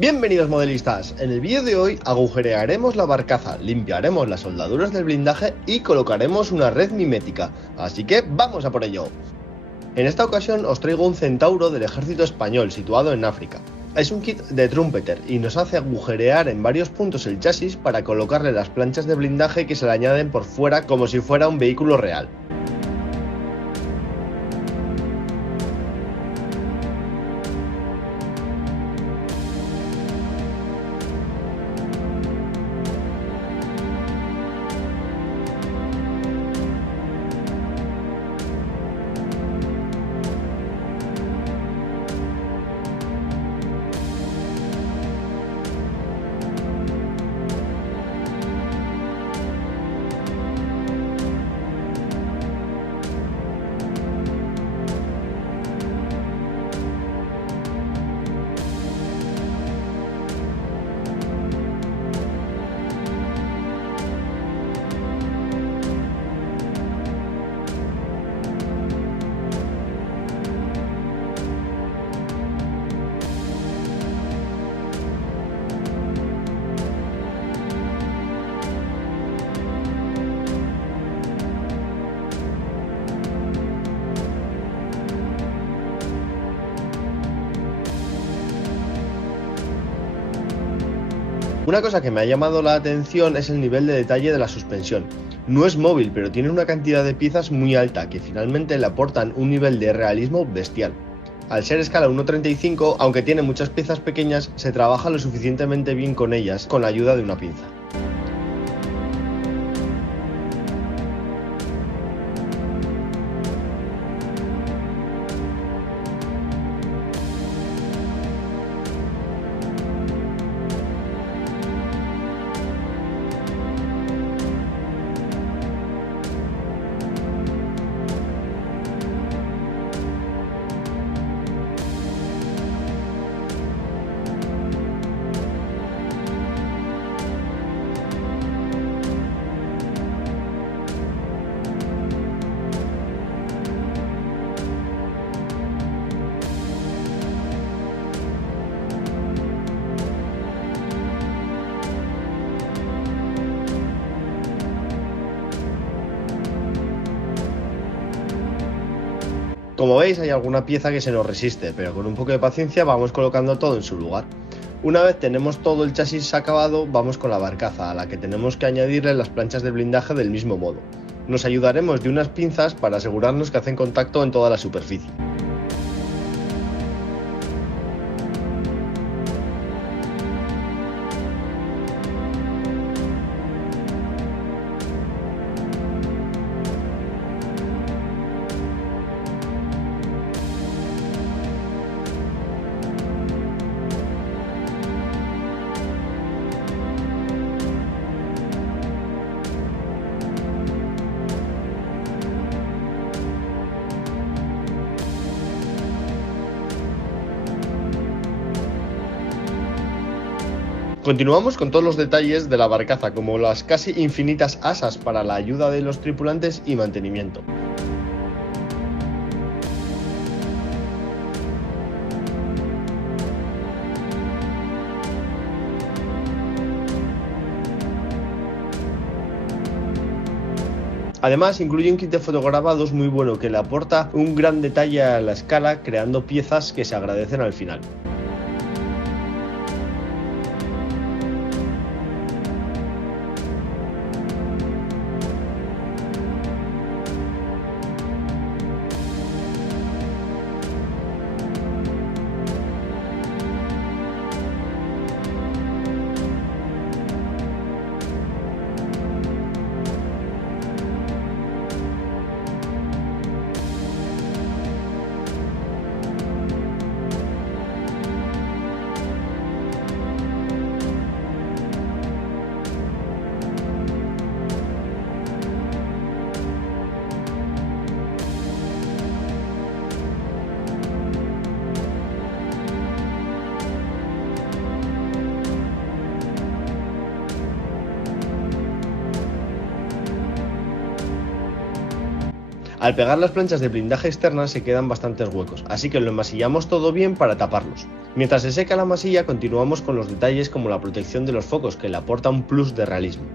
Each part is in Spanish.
Bienvenidos modelistas, en el vídeo de hoy agujerearemos la barcaza, limpiaremos las soldaduras del blindaje y colocaremos una red mimética, así que vamos a por ello. En esta ocasión os traigo un centauro del ejército español situado en África. Es un kit de Trumpeter y nos hace agujerear en varios puntos el chasis para colocarle las planchas de blindaje que se le añaden por fuera como si fuera un vehículo real. Una cosa que me ha llamado la atención es el nivel de detalle de la suspensión. No es móvil, pero tiene una cantidad de piezas muy alta que finalmente le aportan un nivel de realismo bestial. Al ser escala 1.35, aunque tiene muchas piezas pequeñas, se trabaja lo suficientemente bien con ellas con la ayuda de una pinza. Como veis, hay alguna pieza que se nos resiste, pero con un poco de paciencia vamos colocando todo en su lugar. Una vez tenemos todo el chasis acabado, vamos con la barcaza, a la que tenemos que añadirle las planchas de blindaje del mismo modo. Nos ayudaremos de unas pinzas para asegurarnos que hacen contacto en toda la superficie. Continuamos con todos los detalles de la barcaza, como las casi infinitas asas para la ayuda de los tripulantes y mantenimiento. Además, incluye un kit de fotograbados muy bueno que le aporta un gran detalle a la escala, creando piezas que se agradecen al final. Al pegar las planchas de blindaje externas se quedan bastantes huecos, así que lo enmasillamos todo bien para taparlos. Mientras se seca la masilla continuamos con los detalles como la protección de los focos, que le aporta un plus de realismo.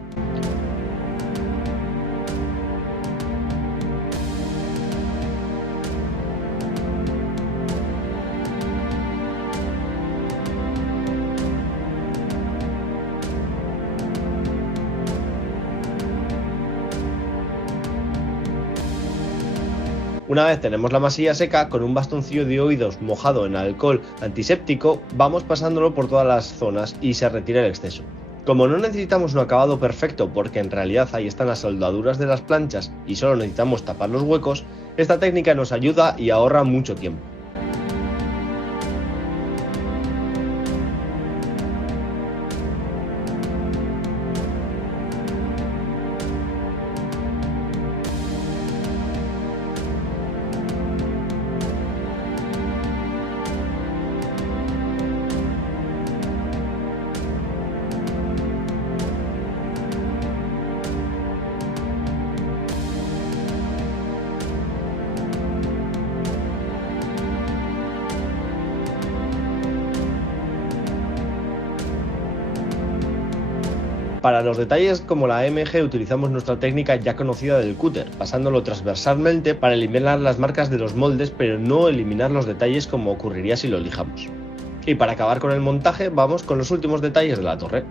Una vez tenemos la masilla seca, con un bastoncillo de oídos mojado en alcohol antiséptico, vamos pasándolo por todas las zonas y se retira el exceso. Como no necesitamos un acabado perfecto porque en realidad ahí están las soldaduras de las planchas y solo necesitamos tapar los huecos, esta técnica nos ayuda y ahorra mucho tiempo. Para los detalles como la AMG utilizamos nuestra técnica ya conocida del cúter, pasándolo transversalmente para eliminar las marcas de los moldes pero no eliminar los detalles como ocurriría si lo lijamos. Y para acabar con el montaje vamos con los últimos detalles de la torre.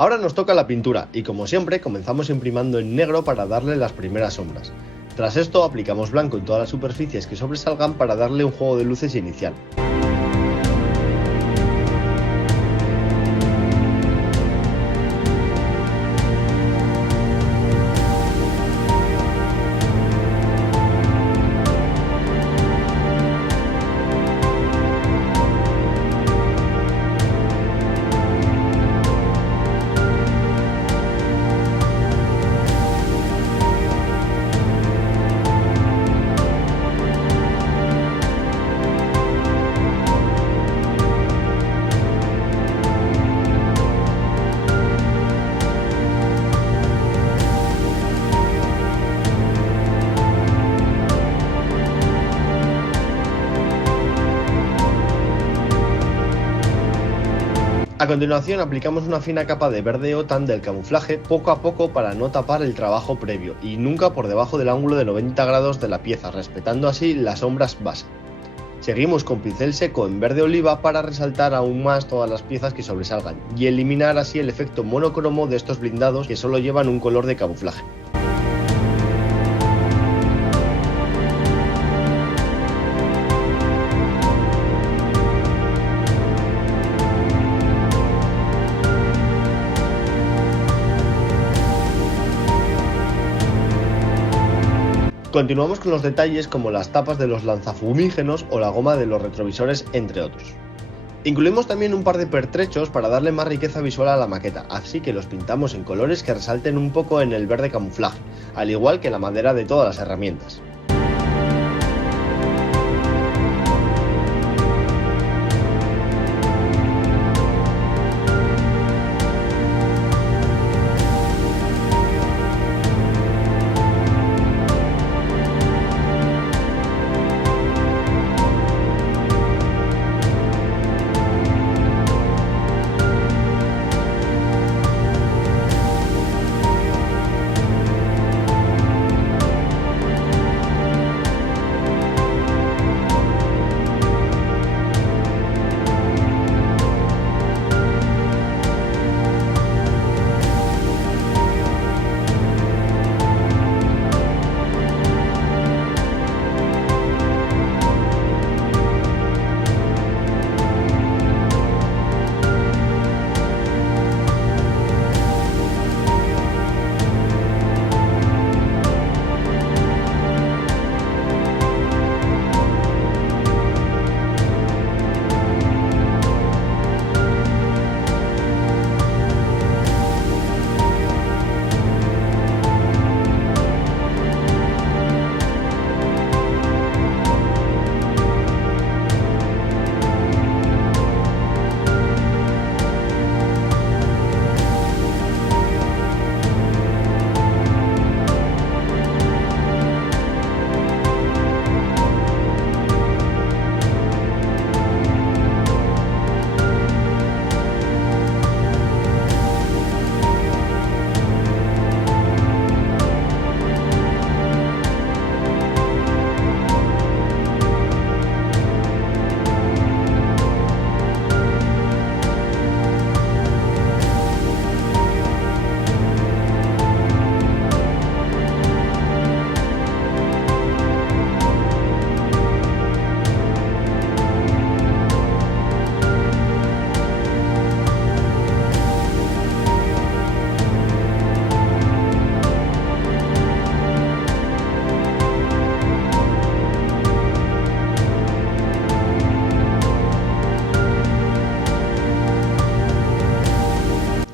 Ahora nos toca la pintura y como siempre comenzamos imprimando en negro para darle las primeras sombras. Tras esto aplicamos blanco en todas las superficies que sobresalgan para darle un juego de luces inicial. A continuación aplicamos una fina capa de verde OTAN del camuflaje poco a poco para no tapar el trabajo previo y nunca por debajo del ángulo de 90 grados de la pieza, respetando así las sombras base. Seguimos con pincel seco en verde oliva para resaltar aún más todas las piezas que sobresalgan y eliminar así el efecto monocromo de estos blindados que solo llevan un color de camuflaje. Continuamos con los detalles como las tapas de los lanzafumígenos o la goma de los retrovisores, entre otros. Incluimos también un par de pertrechos para darle más riqueza visual a la maqueta, así que los pintamos en colores que resalten un poco en el verde camuflaje, al igual que la madera de todas las herramientas.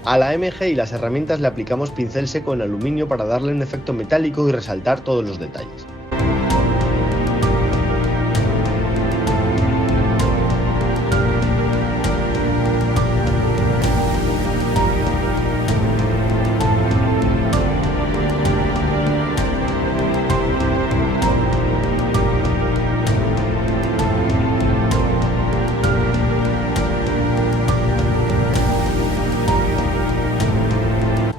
A la MG y las herramientas le aplicamos pincel seco en aluminio para darle un efecto metálico y resaltar todos los detalles.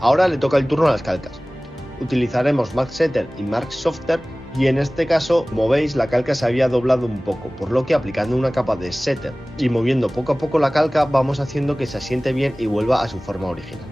Ahora le toca el turno a las calcas. Utilizaremos Mark Setter y Mark Softer y en este caso, como veis, la calca se había doblado un poco, por lo que aplicando una capa de Setter y moviendo poco a poco la calca vamos haciendo que se asiente bien y vuelva a su forma original.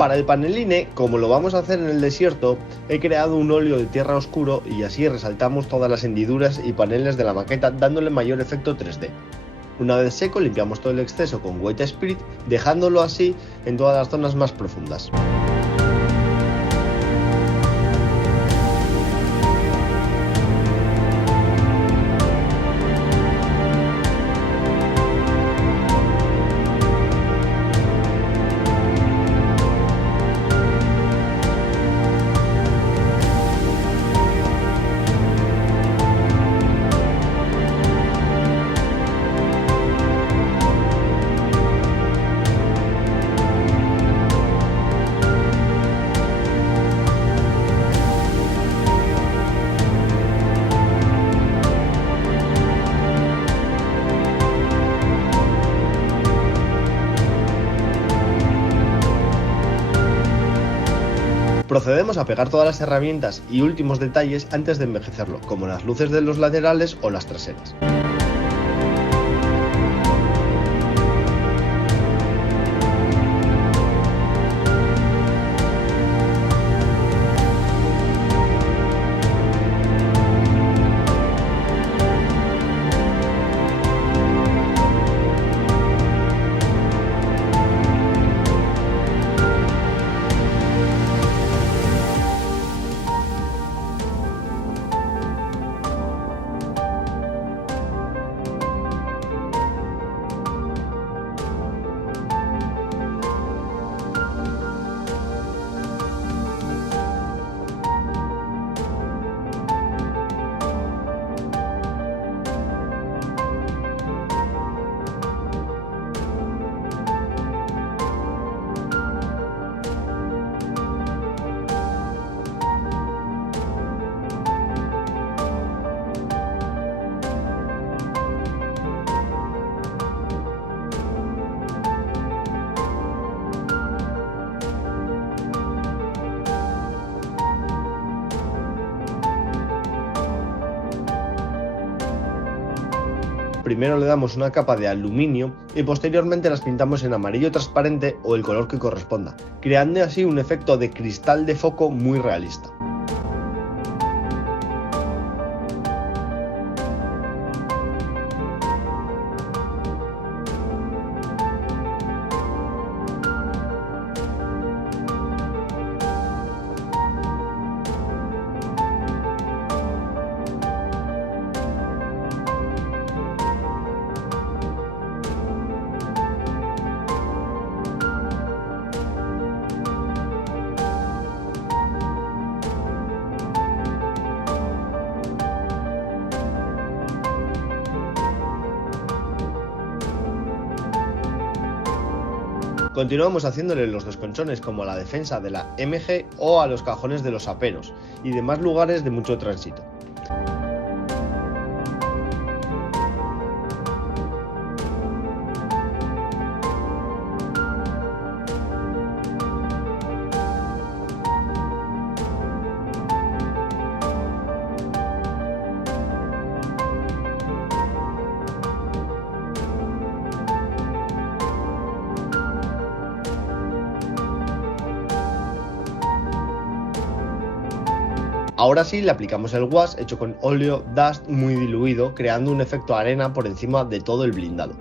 Para el paneline, como lo vamos a hacer en el desierto, he creado un óleo de tierra oscuro y así resaltamos todas las hendiduras y paneles de la maqueta dándole mayor efecto 3D. Una vez seco limpiamos todo el exceso con White Spirit, dejándolo así en todas las zonas más profundas. Procedemos a pegar todas las herramientas y últimos detalles antes de envejecerlo, como las luces de los laterales o las traseras. Primero le damos una capa de aluminio y posteriormente las pintamos en amarillo transparente o el color que corresponda, creando así un efecto de cristal de foco muy realista. Continuamos haciéndole los desconchones como a la defensa de la MG o a los cajones de los aperos y demás lugares de mucho tránsito. Ahora sí le aplicamos el wash hecho con óleo dust muy diluido, creando un efecto arena por encima de todo el blindado.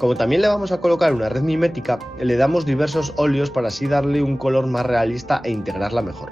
Como también le vamos a colocar una red mimética, le damos diversos óleos para así darle un color más realista e integrarla mejor.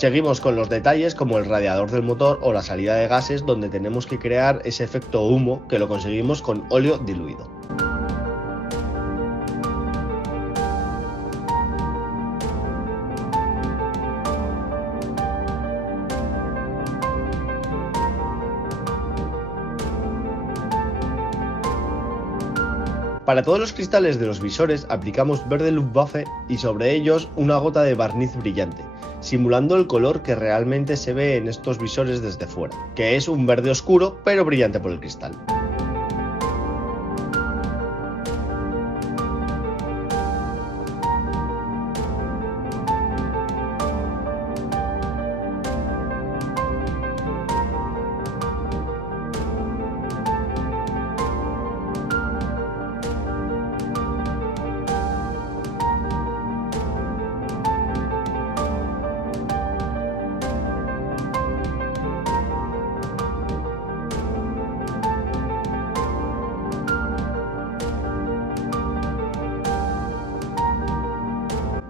Seguimos con los detalles como el radiador del motor o la salida de gases, donde tenemos que crear ese efecto humo que lo conseguimos con óleo diluido. Para todos los cristales de los visores aplicamos verde Luftwaffe y sobre ellos una gota de barniz brillante, simulando el color que realmente se ve en estos visores desde fuera, que es un verde oscuro pero brillante por el cristal.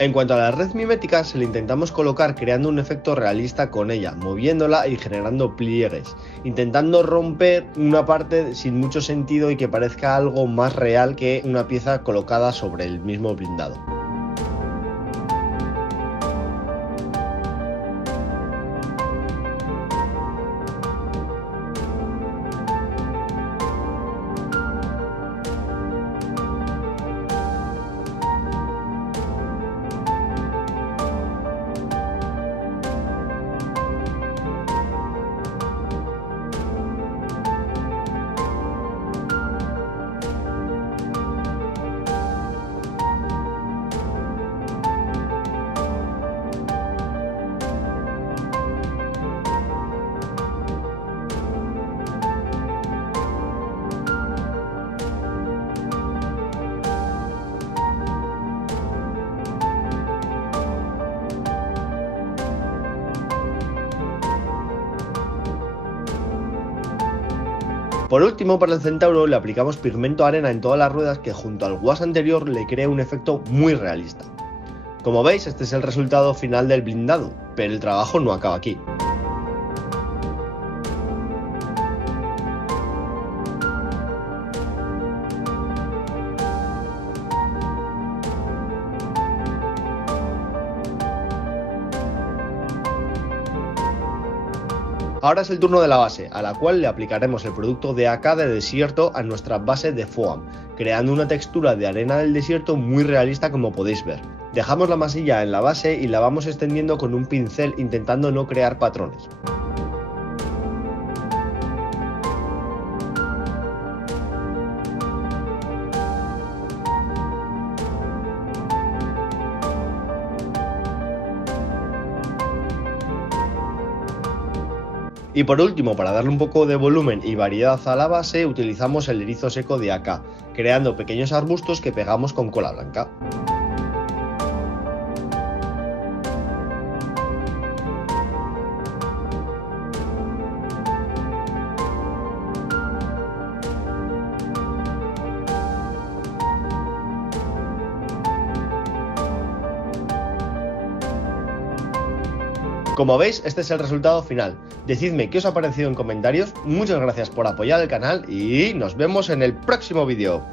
En cuanto a la red mimética, se le intentamos colocar creando un efecto realista con ella, moviéndola y generando pliegues, intentando romper una parte sin mucho sentido y que parezca algo más real que una pieza colocada sobre el mismo blindado. Por último, para el Centauro le aplicamos pigmento arena en todas las ruedas que junto al wash anterior le crea un efecto muy realista. Como veis, este es el resultado final del blindado, pero el trabajo no acaba aquí. Ahora es el turno de la base, a la cual le aplicaremos el producto de AK de desierto a nuestra base de foam, creando una textura de arena del desierto muy realista como podéis ver. Dejamos la masilla en la base y la vamos extendiendo con un pincel intentando no crear patrones. Y por último, para darle un poco de volumen y variedad a la base, utilizamos el erizo seco de AK, creando pequeños arbustos que pegamos con cola blanca. Como veis, este es el resultado final. Decidme qué os ha parecido en comentarios, muchas gracias por apoyar el canal y nos vemos en el próximo vídeo.